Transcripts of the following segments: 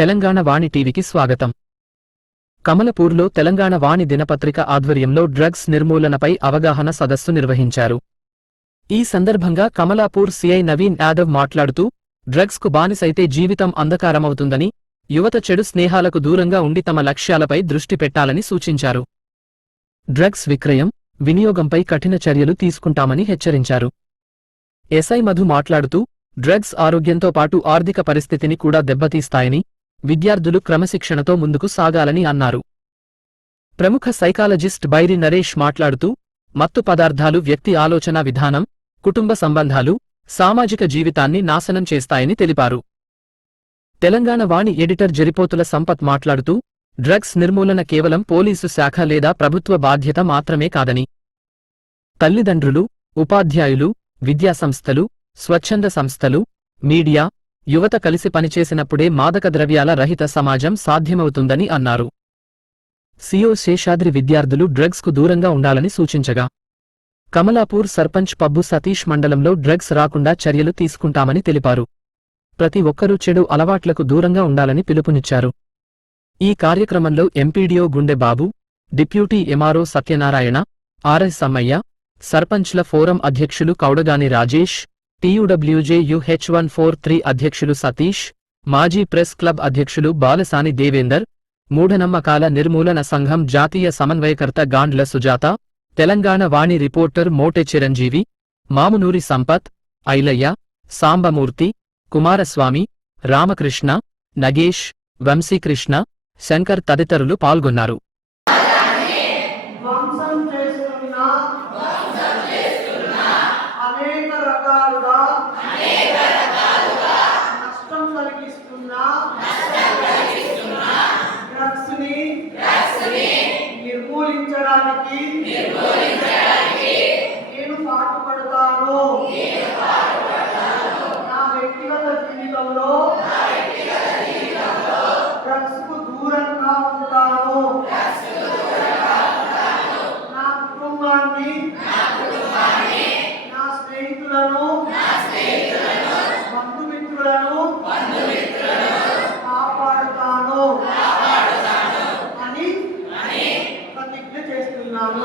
తెలంగాణ వాణి టీవీకి స్వాగతం. కమలపూర్లో తెలంగాణ వాణి దినపత్రిక ఆధ్వర్యంలో డ్రగ్స్ నిర్మూలనపై అవగాహన సదస్సు నిర్వహించారు. ఈ సందర్భంగా కమలాపూర్ సిఐ నవీన్ యాదవ్ మాట్లాడుతూ, డ్రగ్స్కు బానిసైతే జీవితం అంధకారమవుతుందని, యువత చెడు స్నేహాలకు దూరంగా ఉండి తమ లక్ష్యాలపై దృష్టి పెట్టాలని సూచించారు. డ్రగ్స్ విక్రయం, వినియోగంపై కఠిన చర్యలు తీసుకుంటామని హెచ్చరించారు. ఎస్ఐ మధు మాట్లాడుతూ, డ్రగ్స్ ఆరోగ్యంతో పాటు ఆర్థిక పరిస్థితిని కూడా దెబ్బతీస్తాయని, విద్యార్థులు క్రమశిక్షణతో ముందుకు సాగాలని అన్నారు. ప్రముఖ సైకాలజిస్ట్ బైరి నరేష్ మాట్లాడుతూ, మత్తు పదార్థాలు వ్యక్తి ఆలోచనా విధానం, కుటుంబ సంబంధాలు, సామాజిక జీవితాన్ని నాశనం చేస్తాయని తెలిపారు. తెలంగాణ వాణి ఎడిటర్ జరిపోతుల సంపత్ మాట్లాడుతూ, డ్రగ్స్ నిర్మూలన కేవలం పోలీసు శాఖ లేదా ప్రభుత్వ బాధ్యత మాత్రమే కాదని, తల్లిదండ్రులు, ఉపాధ్యాయులు, విద్యాసంస్థలు, స్వచ్ఛంద సంస్థలు, మీడియా, యువత కలిసి పనిచేసినప్పుడే మాదక ద్రవ్యాల రహిత సమాజం సాధ్యమవుతుందని అన్నారు. సిఓ శేషాద్రి విద్యార్థులు డ్రగ్స్కు దూరంగా ఉండాలని సూచించగా, కమలాపూర్ సర్పంచ్ పబ్బు సతీష్ మండలంలో డ్రగ్స్ రాకుండా చర్యలు తీసుకుంటామని తెలిపారు. ప్రతి ఒక్కరూ చెడు అలవాట్లకు దూరంగా ఉండాలని పిలుపునిచ్చారు. ఈ కార్యక్రమంలో ఎంపీడీఓ గుండె బాబు, డిప్యూటీ ఎంఆర్ఓ సత్యనారాయణ, ఆర్ఎస్ అమ్మయ్య, సర్పంచ్ల ఫోరం అధ్యక్షులు కౌడగాని రాజేష్, TUWJUH143 అధ్యక్షులు సతీష్, మాజీ ప్రెస్ క్లబ్ అధ్యక్షులు బాలసాని దేవేందర్, మూఢనమ్మకాల నిర్మూలన సంఘం జాతీయ సమన్వయకర్త గాండ్ల సుజాత, తెలంగాణ వాణి రిపోర్టర్ మోటె చిరంజీవి, మామునూరి సంపత్, ఐలయ్య, సాంబమూర్తి, కుమారస్వామి, రామకృష్ణ, నగేష్, వంశీకృష్ణ, శంకర్ తదితరులు పాల్గొన్నారు. నేను పాటుపడతాను. నా వ్యక్తిగత జీవితంలో డ్రగ్స్కు దూరంగా ఉంటాను. నా కుటుంబాన్ని, నా స్నేహితులను, బంధుమిత్రులను కాపాడుతాను అని ప్రతిజ్ఞ చేస్తున్నాను.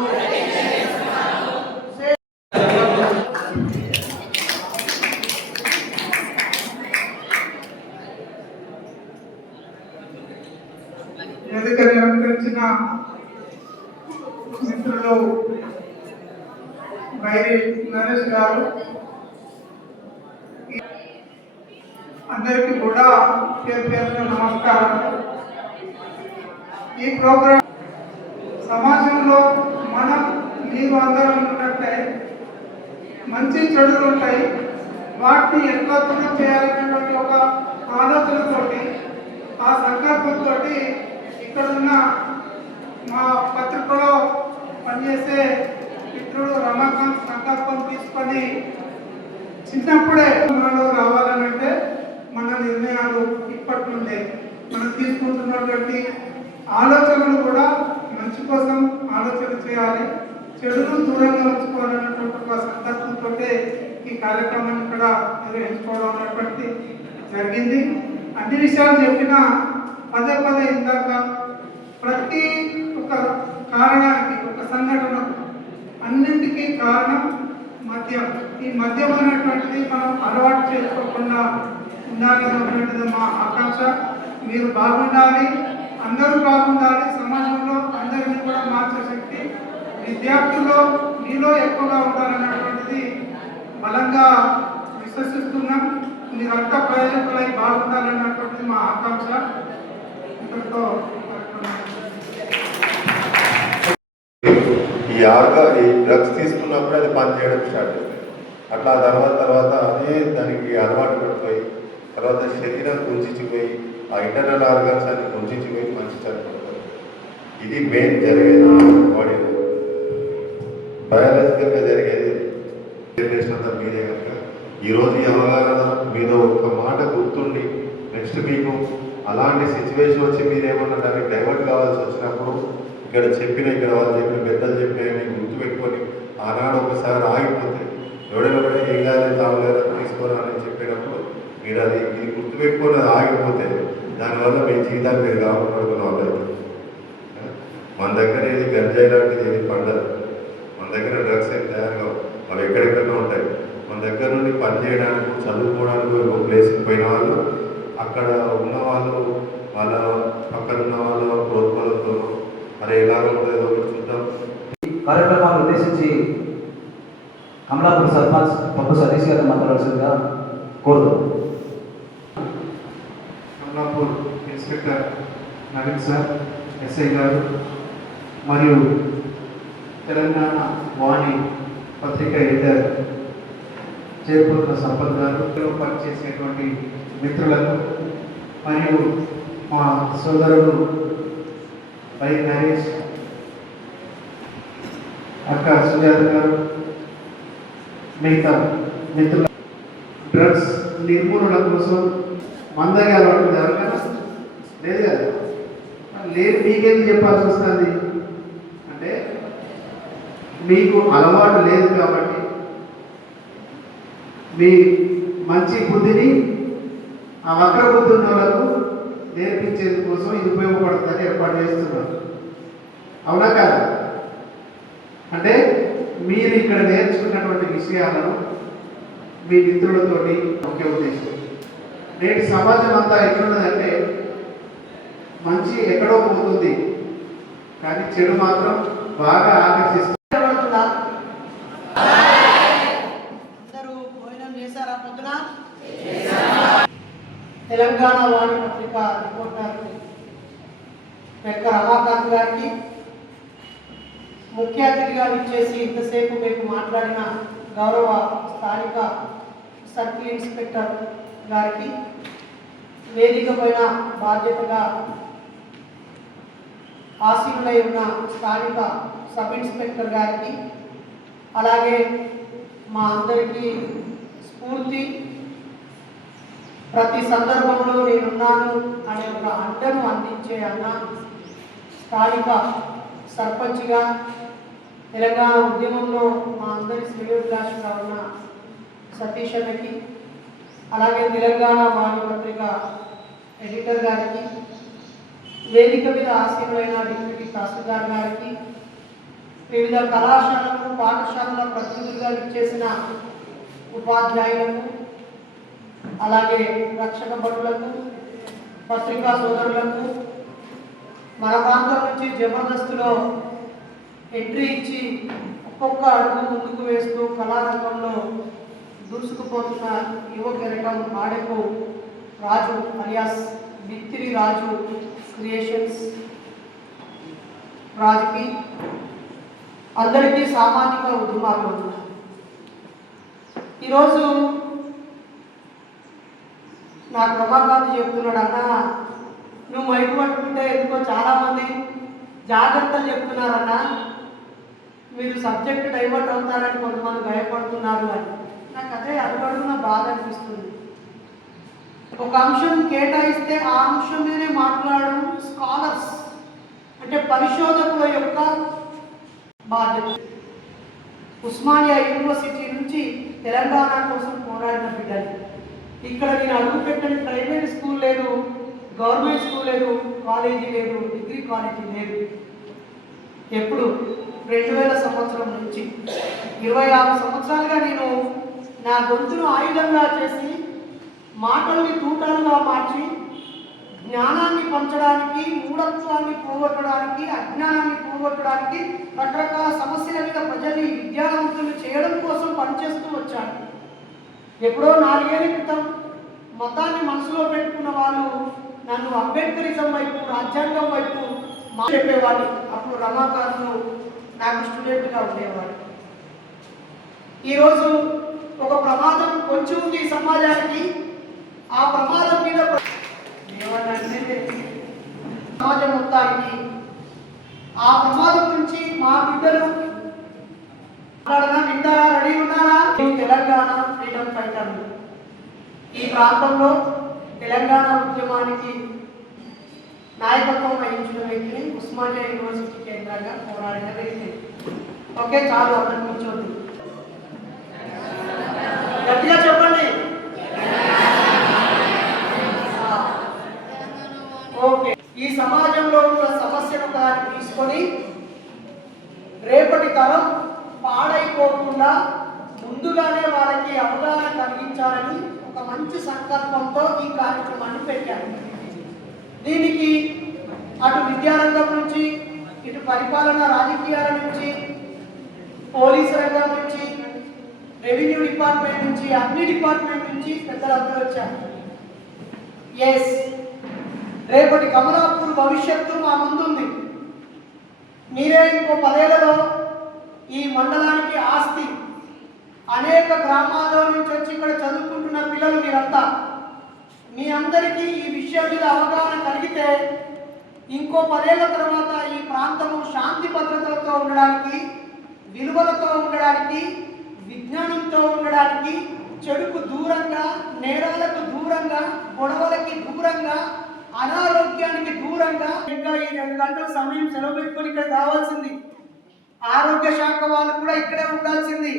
అలంకరించిన మిత్రులు బైరి నరేష్ గారు, అందరికీ కూడా పేరు నమస్కారం. ఈ ప్రోగ్రాం సమాజంలో మనం మీరు అందరం ఉన్నట్టే మంచి చెడులు ఉంటాయి. వాటిని ఎట్లా దూరం చేయాలనేటువంటి ఒక ఆలోచనతోటి, ఆ సంకల్పంతో ఇక్కడున్న మా పత్రికలో పనిచేసే మిత్రుడు రమాకాంత్ సంకల్పం తీసుకొని చిన్నప్పుడే మనలో రావాలనంటే మన నిర్ణయాలు ఇప్పటి నుండే మనం తీసుకుంటున్నటువంటి ఆలోచనలు కూడా మంచి కోసం ఆలోచన చేయాలి, చెడును దూరంగా ఉంచుకోవాలన్నటువంటి ఒక సంకల్పంతో ఈ కార్యక్రమాన్ని ఇక్కడ నిర్వహించుకోవడం అనేటువంటి జరిగింది. అన్ని విషయాలు చెప్పినా పదే ఇందాక ప్రతి ఒక్క కారణానికి, ఒక సంఘటనకు, అన్నింటికీ కారణం మద్యం. ఈ మద్యం అనేటువంటిది మనం అలవాటు చేసుకోకుండా ఉండాలనేటువంటిది మా ఆకాంక్ష. మీరు బాగుండాలి, అందరూ బాగుండాలి, సమాజంలో అందరినీ కూడా మార్చే శక్తి విద్యార్థుల్లో మీలో ఎక్కువగా ఉండాలనేటువంటిది బలంగా విశ్వసిస్తున్నాం. మీరంతా ప్రయోజకులై బాగుండాలనేటువంటిది మా ఆకాంక్ష. ఇక్కడితో ఈ డ్రగ్స్ తీసుకున్నప్పుడు అది పని చేయడం స్టార్ట్ అవుతుంది. అట్లా తర్వాత అదే దానికి అలవాటు పడిపోయి తర్వాత శరీరం కుంచిపోయి ఆ ఇంటర్నల్ ఆర్గన్స్ అన్ని కుంచిపోయి మంచి చనిపోతుంది. ఇది మెయిన్ జరిగేది బాడీలో, బయాలజికల్గా జరిగేది. జనరేషన్ అంతా మీదే కనుక ఈరోజు ఈ అవగాహన మీద ఒక మాట గుర్తుండి నెక్స్ట్ మీకు అలాంటి సిచ్యువేషన్ వచ్చి మీరేమన్నా దానికి డైవర్ట్ కావాల్సి వచ్చినప్పుడు ఇక్కడ వాళ్ళు చెప్పిన పెద్దలు చెప్పిన గుర్తుపెట్టుకొని ఆనాడు ఒకసారి ఆగిపోతే ఎవడైనా ఏం కాలేదు తాగలేదు తీసుకోరా అని చెప్పినప్పుడు మీరు అది గుర్తుపెట్టుకొని అది ఆగిపోతే దానివల్ల మీ జీవితాలు మీరు కాపాడుకున్న వాళ్ళు. మన దగ్గర ఏది గంజాయి లాంటిది ఏది పండదు, మన దగ్గర డ్రగ్స్ ఏమి తయారు కావు, అవి ఎక్కడెక్కడో ఉంటాయి. మన దగ్గర నుండి పని చేయడానికి చదువుకోవడానికి ఒక ప్లేస్కి పోయిన వాళ్ళు అక్కడ ఉన్న వాళ్ళు వాళ్ళ పక్కన ఉన్న వాళ్ళ ప్రోత్సాహంతో అరే ఎలాగో ఉంటుందో ఒకటి చూద్దాం. కార్యక్రమాన్ని ఉద్దేశించి కమలాపూర్ సర్పంచ్ పప్పు సతీష్ గారిని మాట్లాడాల్సిందిగా కోరుతున్నాం. Kamalapur inspector Naveen sir, SI గారు మరియు తెలంగాణ వాణి పత్రిక ఎడిటర్ చేరుకున్న సంపత్ గారు, పనిచేసేటువంటి మిత్రులకు మరియు మా సోదరుడు వై నరేష్, అక్క సుజాత గారు, మిగతా మిత్రుల డ్రగ్స్ నిర్మూలన కోసం మందగా అలవాటు ఎవరికైనా లేదు కదా, లేదు మీకేం చెప్పాల్సి వస్తుంది అంటే మీకు అలవాటు లేదు కాబట్టి మీ మంచి బుద్ధిని ఆ వక్ర బుద్ధి ఉన్న వాళ్ళకు నేర్పించేందుకోసం ఇది ఉపయోగపడుతుందని ఏర్పాటు చేస్తున్నారు. అవునా కాదు? అంటే మీరు ఇక్కడ నేర్చుకున్నటువంటి విషయాలను మీ మిత్రులతోటి ముఖ్య ఉద్దేశం. నేటి సమాజం అంతా ఎట్లున్నదంటే మంచి ఎక్కడో పోతుంది కానీ చెడు మాత్రం బాగా ఆకర్షిస్తుంది. తెలంగాణ వాణి పత్రిక రిపోర్టర్ పెక్క రమాకాంత్ గారికి, ముఖ్య అతిథిగా ఇచ్చేసి ఇంతసేపు మీకు మాట్లాడిన గౌరవ స్థానిక సర్కిల్ ఇన్స్పెక్టర్ గారికి, వేదిక పైన బాధ్యతగా ఆసీనులై ఉన్న స్థానిక సబ్ ఇన్స్పెక్టర్ గారికి, అలాగే మా అందరికీ స్ఫూర్తి, ప్రతి సందర్భంలో నేనున్నాను అనే ఒక అండను అందించే అన్న స్థానిక సర్పంచ్గా తెలంగాణ ఉద్యమంలో మా అందరి శ్రేయోభిలాషగా ఉన్న సతీష్ అన్నకి, అలాగే తెలంగాణ వాణి పత్రిక ఎడిటర్ గారికి, వేదిక మీద ఆసీనులైన డిప్యూటీ తహసీల్దార్ గారికి, వివిధ కళాశాలలకు పాఠశాలల ప్రతినిధులుగా ఇచ్చేసిన ఉపాధ్యాయులకు, అలాగే రక్షక భటులకు, పత్రికా సోదరులకు, మన ప్రాంతం నుంచి జబర్దస్తులో ఎంట్రీ ఇచ్చి ఒక్కొక్క అడుగు ముందుకు వేస్తూ కళారంగంలో దూసుకుపోతున్న యువ కెరటం ఆడెపు రాజు అలియాస్ బిత్తిరి రాజు క్రియేషన్స్ రాజుకి, అందరికీ సామాజిక ఉద్యమాలు. ఈరోజు నాకు రమాకాంత్ చెప్తున్నాడు, అన్న నువ్వు మైకు పట్టుకుంటే ఎందుకో చాలామంది జాగ్రత్తలు చెప్తున్నారన్న, మీరు సబ్జెక్ట్ డైవర్ట్ అవుతారని కొంతమంది భయపడుతున్నారు అని. నాకు అదే అడుగడుగున బాధ అనిపిస్తుంది. ఒక అంశం కేటాయిస్తే ఆ అంశం మీదే మాట్లాడడం స్కాలర్స్ అంటే పరిశోధకుల యొక్క బాధ్యత. ఉస్మానియా యూనివర్సిటీ నుంచి తెలంగాణ కోసం పోరాడిన బిడ్డలు. ఇక్కడ నేను అడుగు పెట్టని ప్రైవేట్ స్కూల్ లేదు, గవర్నమెంట్ స్కూల్ లేదు, కాలేజీ లేదు, డిగ్రీ కాలేజీ లేదు. ఎప్పుడు 2000 సంవత్సరం నుంచి 26 సంవత్సరాలుగా నేను నా గొంతును ఆయుధంగా చేసి మాటల్ని తూటాలుగా మార్చి జ్ఞానాన్ని పంచడానికి, మూఢత్వాన్ని పోగొట్టడానికి, అజ్ఞానాన్ని పోగొట్టడానికి, రకరకాల సమస్యల మీద ప్రజల్ని విద్యావంతులు చేయడం కోసం పనిచేస్తూ వచ్చాను. ఎప్పుడో 4 ఏళ్ల క్రితం మతాన్ని మనసులో పెట్టుకున్న వాళ్ళు నన్ను అంబేద్కరిజం వైపు, రాజ్యాంగం వైపు చెప్పేవాళ్ళు. అప్పుడు రమాకాంత్ నాకు స్టూడెంట్గా ఉండేవాడు. ఈరోజు ఒక ప్రమాదం కొంచెం ఉంది సమాజానికి. ఆ ప్రమాదం మీద సమాజం మొత్తానికి ఆ ప్రమాదం నుంచి మా బిడ్డలు వింటారా, రెడీ ఉన్నారా? తెలంగాణ ఫ్రీడమ్ ఫైటర్లు ఈ ప్రాంతంలో తెలంగాణ ఉద్యమానికి నాయకత్వం వహించిన వ్యక్తిని, ఉస్మానియా యూనివర్సిటీ కేంద్రంగా పోరాడిన వ్యక్తి. ఓకే, చాలు, అక్కడ కూర్చోండి. గట్టిగా చెప్పండి. ఓకే, ఈ సమాజంలో ఉన్న సమస్యను ఒకదాన్ని తీసుకొని రేపటి తరం పాడైపోకుండా ముందుగానే వాళ్ళకి అవగాహన కలిగించాలని ఒక మంచి సంకల్పంతో ఈ కార్యక్రమాన్ని పెట్టారు. దీనికి అటు విద్యారంగం నుంచి, ఇటు పరిపాలన రాజకీయాల నుంచి, పోలీసు రంగం నుంచి, రెవెన్యూ డిపార్ట్మెంట్ నుంచి, అన్ని డిపార్ట్మెంట్ నుంచి పెద్దలందరూ వచ్చారు. ఎస్, రేపటి కమలాపూర్ భవిష్యత్తు మా ముందుంది. మీరే ఇంకో 10 ఏళ్లలో ఈ మండలానికి ఆస్తి. అనేక గ్రామాల్లో నుంచి వచ్చి ఇక్కడ చదువుకుంటున్న పిల్లలు మీరంతా. మీ అందరికీ ఈ విషయం మీద అవగాహన కలిగితే ఇంకో 10 ఏళ్ల తర్వాత ఈ ప్రాంతము శాంతి భద్రతలతో ఉండడానికి, విలువలతో ఉండడానికి, విజ్ఞానంతో ఉండడానికి, చెడుకు దూరంగా, నేరాలకు దూరంగా, గొడవలకి దూరంగా, అనారోగ్యానికి దూరంగా. ఇంకా ఈ 2 గంటల సమయం సెలవు పెట్టుకొని ఇక్కడ కావాల్సింది. ఆరోగ్య శాఖ వాళ్ళు కూడా ఇక్కడే ఉండాల్సింది.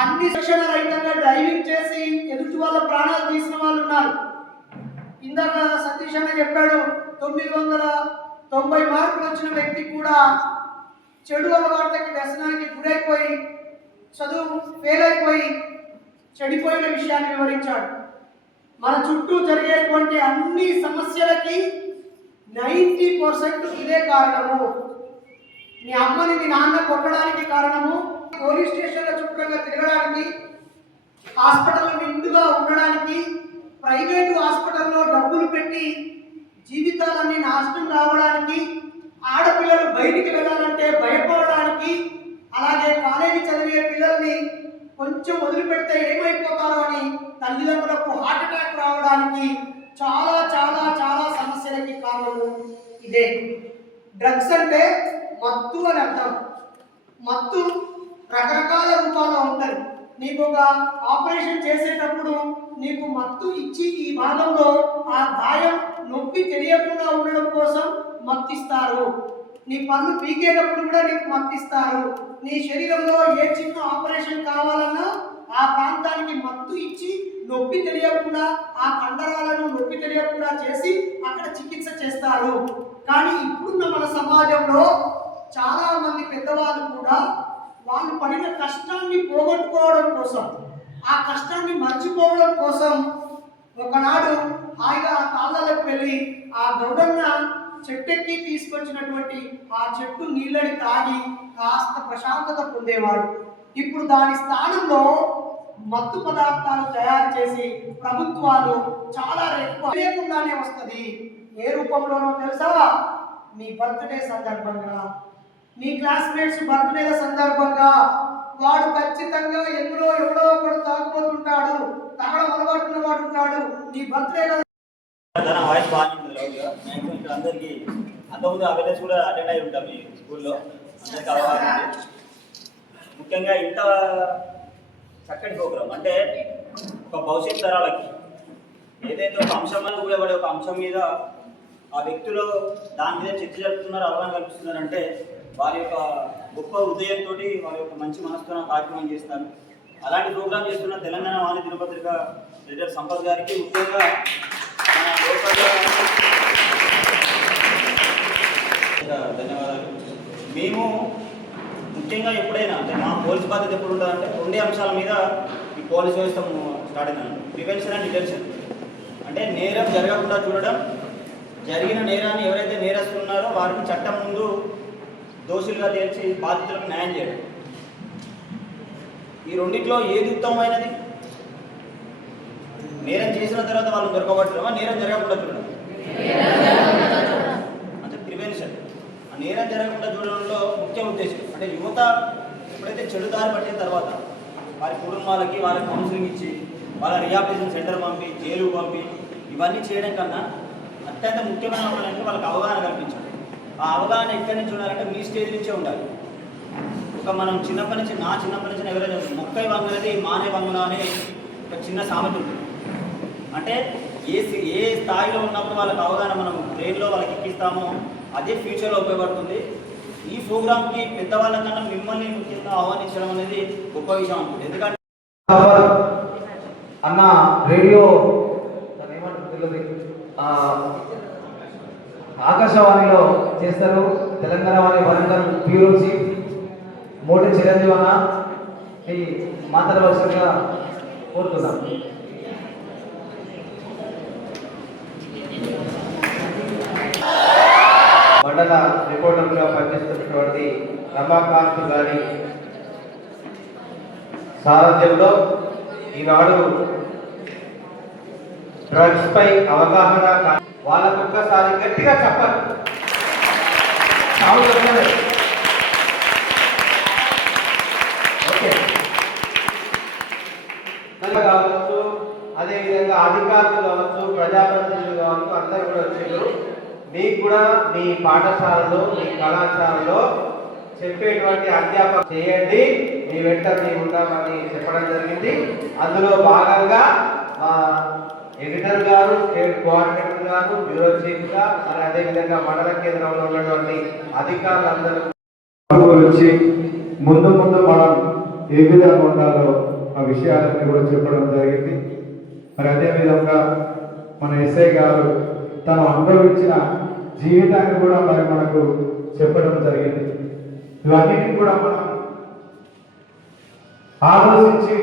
అన్ని శిక్షణ రహితంగా డ్రైవింగ్ చేసి ఎదుటి వాళ్ళ ప్రాణాలు తీసిన వాళ్ళు ఉన్నారు. ఇందాక సతీష్ అన్న చెప్పాడు, 990 మార్కులు వచ్చిన వ్యక్తి కూడా చెడు అలవాట్లకి, వ్యసనానికి గురైపోయి చదువు ఫెయిల్ అయిపోయి చెడిపోయిన విషయాన్ని వివరించాడు. మన చుట్టూ జరిగేటువంటి అన్ని సమస్యలకి 90% ఇదే కారణము. మీ అమ్మని మీ నాన్న కొట్టడానికి కారణము, పోలీస్ స్టేషన్ల చుట్టూగా తిరగడానికి, హాస్పిటల్ నిండుగా ఉండడానికి, ప్రైవేటు హాస్పిటల్లో డబ్బులు పెట్టి జీవితాలన్నీ నాశనం కావడానికి, ఆడపిల్లలు బయటికి వెళ్ళాలంటే భయపడడానికి, అలాగే కాలేజీ చదివే పిల్లల్ని కొంచెం వదిలిపెడితే ఏమైపోతారో అని తల్లిదండ్రులకు హార్ట్ అటాక్ రావడానికి, చాలా చాలా చాలా సమస్యలకి కారణము ఇదే. డ్రగ్స్ అంటే మత్తు అని అర్థం. మత్తు రకరకాల రూపాల్లో ఉంటుంది. నీకు ఒక ఆపరేషన్ చేసేటప్పుడు నీకు మత్తు ఇచ్చి ఈ భాగంలో ఆ గాయం నొప్పి తెలియకుండా ఉండడం కోసం మత్తిస్తారు. నీ పన్ను పీకేటప్పుడు కూడా నీకు మత్తిస్తారు. నీ శరీరంలో ఏ చిన్న ఆపరేషన్ కావాలన్నా ఆ ప్రాంతానికి మత్తు ఇచ్చి నొప్పి తెలియకుండా, ఆ కండరాలను నొప్పి తెలియకుండా చేసి అక్కడ చికిత్స చేస్తారు. కానీ ఇప్పుడున్న మన సమాజంలో చాలా మంది పెద్దవాళ్ళు కూడా వాళ్ళు పడిన కష్టాన్ని పోగొట్టుకోవడం కోసం, ఆ కష్టాన్ని మర్చిపోవడం కోసం ఒకనాడు హాయిగా ఆ తాళ్ళకు వెళ్ళి ఆ గౌడన్న చెట్టెక్కి తీసుకొచ్చినటువంటి ఆ చెట్టు నీళ్ళని తాగి కాస్త ప్రశాంతత పొందేవాడు. ఇప్పుడు దాని స్థానంలో మత్తు పదార్థాలు తయారు చేసి ప్రభుత్వాలు చాలా ఎక్కువ లేకుండానే వస్తుంది. ఏ రూపంలోనో తెలుసా? మీ బర్త్డే సందర్భంగా, మీ క్లాస్మేట్స్ బర్త్డేల సందర్భంగా వాడు ఖచ్చితంగా ఎందులో ఎవడో ఒకడు తాగుపోతుంటాడు, తాగడం అలవాటున్న వాడు ఉంటాడు. నీ బర్త్డే వాయిస్ బాగుంటుంది లౌడ్గా. మ్యాక్సిమం ఇక్కడ అందరికీ అంతకుముందు అవేర్నెస్ కూడా అటెండ్ అయి ఉంటాం ఈ స్కూల్లో. అందరికీ అవగాహన ఉంది. ముఖ్యంగా ఇంత చక్కటి ప్రోగ్రాం అంటే ఒక భవిష్యత్ తరాలకి ఏదైతే ఒక అంశం అని ఉపయోగపడే ఒక అంశం మీద ఆ వ్యక్తులు దాని మీద చర్చ జరుపుతున్నారు, అవగాహన కల్పిస్తున్నారంటే వారి యొక్క గొప్ప హృదయంతో, వారి యొక్క మంచి మనసుతో కార్యక్రమం చేస్తారు. అలాంటి ప్రోగ్రాం చేస్తున్న తెలంగాణ వాణి దినపత్రిక ఎడిటర్ సంపత్ గారికి ముఖ్యంగా ధన్యవాదాలు. మేము ముఖ్యంగా ఎప్పుడైనా అంటే మా పోలీస్ బాధ్యత ఎప్పుడు ఉంటుందంటే 2 అంశాల మీద ఈ పోలీస్ వ్యవస్థ స్టార్ట్ అయిందండి. ప్రివెన్షన్ అండ్ డిటెన్షన్ అంటే నేరం జరగకుండా చూడడం, జరిగిన నేరాన్ని ఎవరైతే నేరస్తులు ఉన్నారో వారిని చట్టం ముందు దోషులుగా తేల్చి బాధితులకు న్యాయం చేయడం. ఈ రెండిట్లో ఏది ఉత్తమమైనది? నేరం చేసిన తర్వాత వాళ్ళు దొరకబట్టడమా, నేరం జరగకుండా చూడడం? అంటే ప్రివెన్షన్. ఆ నేరం జరగకుండా చూడడంలో ముఖ్య ఉద్దేశం అంటే యువత ఎప్పుడైతే చెడు దారి పట్టిన తర్వాత వారి కుటుంబాలకి వాళ్ళకి కౌన్సిలింగ్ ఇచ్చి వాళ్ళ రిహాబిలిటేషన్ సెంటర్ పంపి, జైలు పంపి ఇవన్నీ చేయడం కన్నా అత్యంత ముఖ్యమైన అంటే వాళ్ళకి అవగాహన కల్పించాలి. ఆ అవగాహన ఎక్కడి నుంచి ఉండాలంటే మీ స్టేజ్ నుంచే ఉండాలి. ఒక మనం చిన్నప్పటి నుంచి ఎవరైనా మొక్కై వంగనది మానే వంగున అనే ఒక చిన్న సామెత ఉంటుంది. అంటే ఏ స్థాయిలో ఉన్నప్పుడు వాళ్ళకి అవగాహన మనం బ్రెయిన్లో వాళ్ళకి ఎక్కిస్తామో అదే ఫ్యూచర్లో ఉపయోగపడుతుంది. ఈ ప్రోగ్రామ్కి పెద్దవాళ్ళ కన్నా మిమ్మల్ని ముఖ్యంగా ఆహ్వానించడం అనేది గొప్ప విషయం అనుకుంటుంది. ఎందుకంటే అన్న రేడియో ఏమంటారు తెలియదు ఆకాశవాణిలో చేస్తారు. తెలంగాణ వాణి వరంగల్ బ్యూరో చీఫ్ మోటి చిరంజీవి అన్న ఈ మాట్లాడవలసిందిగా కోరుతున్నాం. మండల రిపోర్టర్గా పనిచేస్తున్నటువంటి రమాకాంత్ గారి సారథ్యంలో ఈనాడు డ్రగ్స్ పై అవగాహన వాళ్ళకు ఒక్కసారి గట్టిగా చెప్పాలి. ఓకే, కావచ్చు, అదేవిధంగా అధికారులు కావచ్చు, ప్రజాప్రతినిధులు కావచ్చు, అందరూ కూడా వచ్చారు. మీకు కూడా మీ పాఠశాలలో మీ కళాశాలలో చెప్పేటువంటి అధ్యాపకం చేయండి, మీ వెంట మేము ఉంటామని చెప్పడం జరిగింది. అందులో భాగంగా ఎడిటర్ గారు, స్టేట్ కోఆర్డినేటర్ గారు, బ్యూరో చీఫ్ గా, మరి అదేవిధంగా మండల కేంద్రంలో ఉన్నటువంటి అధికారులందరూ గురించి ముందు మనం ఏ విధంగా ఉండాలో ఆ విషయాలన్నీ కూడా చెప్పడం జరిగింది. మరి అదేవిధంగా మన ఎస్ఐ గారు తను అనుభవించిన జీవితాన్ని కూడా మరి మనకు చెప్పడం జరిగింది. ఇవన్నిటిని కూడా మనం ఆలోచించి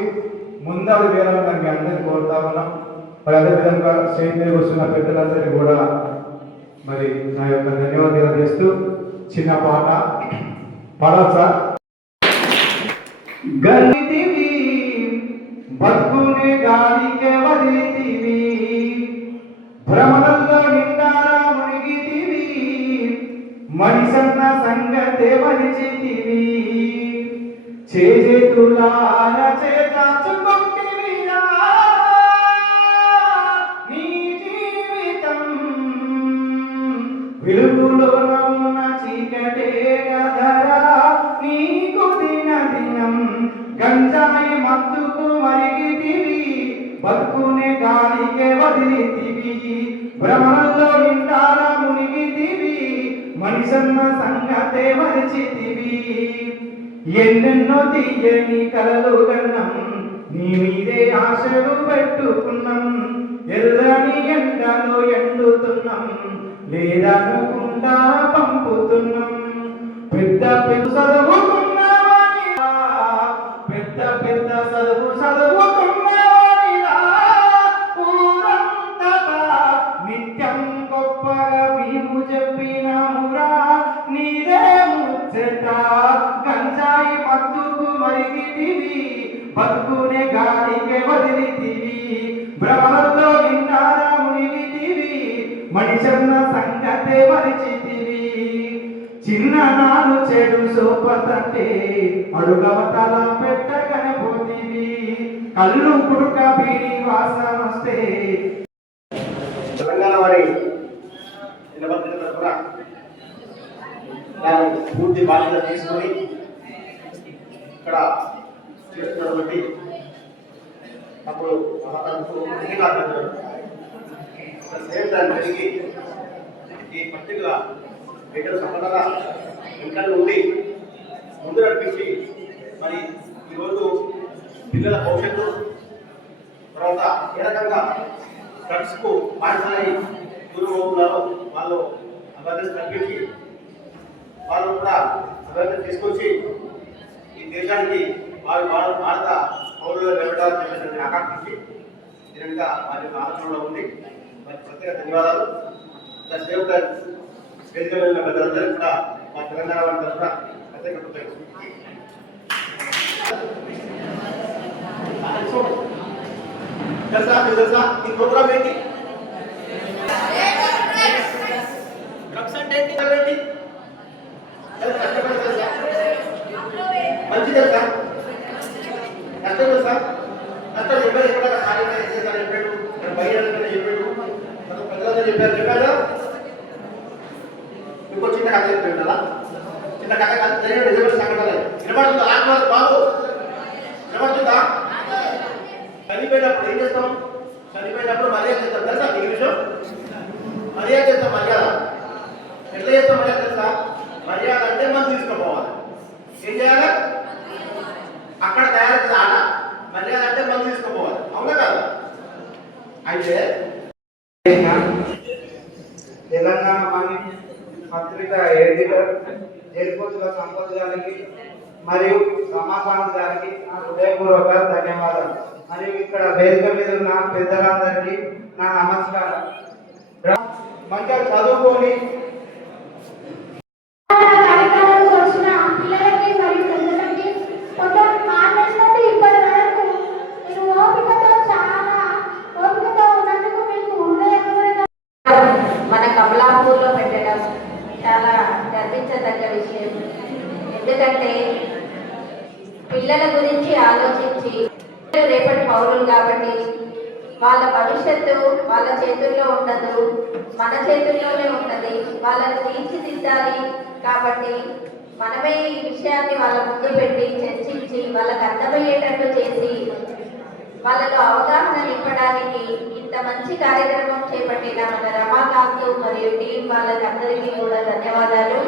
ముందడు వేయాలని మీ అందరినీ కోరుతా ఉన్నాం. మరి అదేవిధంగా స్టేజ్ మీద వస్తున్న పెద్దలందరినీ కూడా మరి నా యొక్క ధన్యవాదాలు చేస్తూ చిన్న పాట పాడవచ్చా? గలితివి బతుకునే గాలికే వదిలితివి, భ్రమణంలో నిండారా మునిగితివి, మనిషన్న సంగతే మరిచితివి, చేతులార చేతాచుకుంటివిరా నీ జీవితం, వెలుగులో ఉన్న చీకటే కదరా నీకు దినం, గంజాయి మత్తుకు మరిగితివి, బతుకునే గాలికే వదిలితివి, భ్రమణంలో నిండారా మునిగితివి, మనిషన్న సంగతే మరిచితివి, ఎన్నెన్నో తీయని కలలు కన్నాం, నీ మీదే ఆశలు పెట్టుకున్నాం, ఎర్రని ఎండలో ఎండుతున్నాం, లేదనుకుంటా పంపుతున్నాం, పెద్ద చదువుకున్నామని, పెద్ద చదువుకున్నామనిరా, ఊరంతటా నిత్యం గొప్పగా మేము చెప్పినామురా, నీదే ముచ్చట, గంజాయి మత్తుకు మరిగితివి, బతుకునే గాలికే వదిలితివి, భ్రమణంలో నిండారా మునిగితివి, మనిషన్న సంగతే మరిచితివి, చిన్ననాడు చెడు సోపతంటే అడుగవతల పెట్టగనే పోతివి, కళ్ళు కుడుక బీడి వాసన వస్తే తెలంగాణ వారి నిలబడిన తరఫున దాని పూర్తి బాధ్యత తీసుకొని ఇక్కడ చేస్తున్నటువంటి అప్పుడు జరిగి ఈ పత్రికల రైతుల సంబంధంగా ఇంకా ఉండి ముందు నడిపించి మరి ఈరోజు పిల్లల భవిష్యత్తు తర్వాత ఏ రకంగా డ్రగ్స్కు బానిసలై దూరం అవుతున్నారో వాళ్ళు అవేర్నెస్ కల్పించి వాళ్ళు కూడా అవేర్నెస్ తీసుకొచ్చి ఈ దేశానికి వారి భారత పౌరులుగా నిలబడాలని చెప్పేసి ఆకాంక్షించి నిజంగా వారి యొక్క ఆలోచనలో ఉంది. వారికి ప్రత్యేక ధన్యవాదాలు. సేవకుల వేదిక వెళ్ళిన పెద్దలందరికీ కూడా మా తెలంగాణ వారి తరఫున ప్రత్యేక కృతజ్ఞతలు. తెలుసా ఈ ప్రోగ్రామ్ ఏంటి? డ్రగ్స్ అంటే ఏంటి? మంచి తెలుసా? కష్టం తెలుసా? కష్టం చెప్పారు. ఎక్కడ ఖాళీ చేసేసారు చెప్పాడు, బయట చెప్పాడు, పెద్దలందరూ చెప్పారు. ఇంకో చిన్న కథ చెప్పాడు కదా, చిన్న కథ కాదు, జరిగిన నిజమైన సంఘటన వినబడుతుందా? ఆత్మహత్య బాబు వినబడుతుందా? చనిపోయినప్పుడు ఏం చేస్తాం? చనిపోయినప్పుడు మర్యాద చేస్తాం తెలుసా? ఈ విషయం మర్యాద చేస్తాం. మర్యాద ఎట్లా చేస్తాం? మర్యాద తెలుసా? మర్యాద అంటే మనం తీసుకుపోవాలి. ఏం చేయాలి? అక్కడ తయారు చేసే ఆట. మర్యాద అంటే మనం తీసుకుపోవాలి. అవునా కదా? అయితే తెలంగాణ చేస్తున్నామని పత్రిక ఎడిటర్ జైపోతుల సంపత్ గారికి మరియు రమాకాంత్ గారికి నా హృదయపూర్వక ధన్యవాదాలు. మరియు ఇక్కడ వేదిక మీద ఉన్న పెద్దలందరికీ నా నమస్కారం. మంచిగా చదువుకొని కార్యక్రమానికి వచ్చిన పిల్లలకి మరియు పెద్దలకి కొంచెం మాట్లాడినట్టు ఇప్పటి వరకు నేను చాలా ఓపికతో ఉన్నందుకు మీకు హృదయపూర్వక మన కమలాపూర్లో పెట్టడం చాలా గర్వించదగ్గ విషయం. ఎందుకంటే పిల్లల గురించి ఆలోచించి రేపటి పౌరులు కాబట్టి వాళ్ళ భవిష్యత్తు వాళ్ళ చేతుల్లో ఉండదు, మన చేతుల్లోనే ఉంటుంది. వాళ్ళని తీర్చిదిద్దాలి కాబట్టి మనమే ఈ విషయాన్ని వాళ్ళ ముందు పెట్టి చర్చించి వాళ్ళకి అర్థమయ్యేటట్టు చేసి వాళ్ళలో అవగాహన నింపడానికి ఇంత మంచి కార్యక్రమం చేపట్టిన మన రమాకాంత్ మరియు టీం వాళ్ళకి అందరికీ కూడా ధన్యవాదాలు.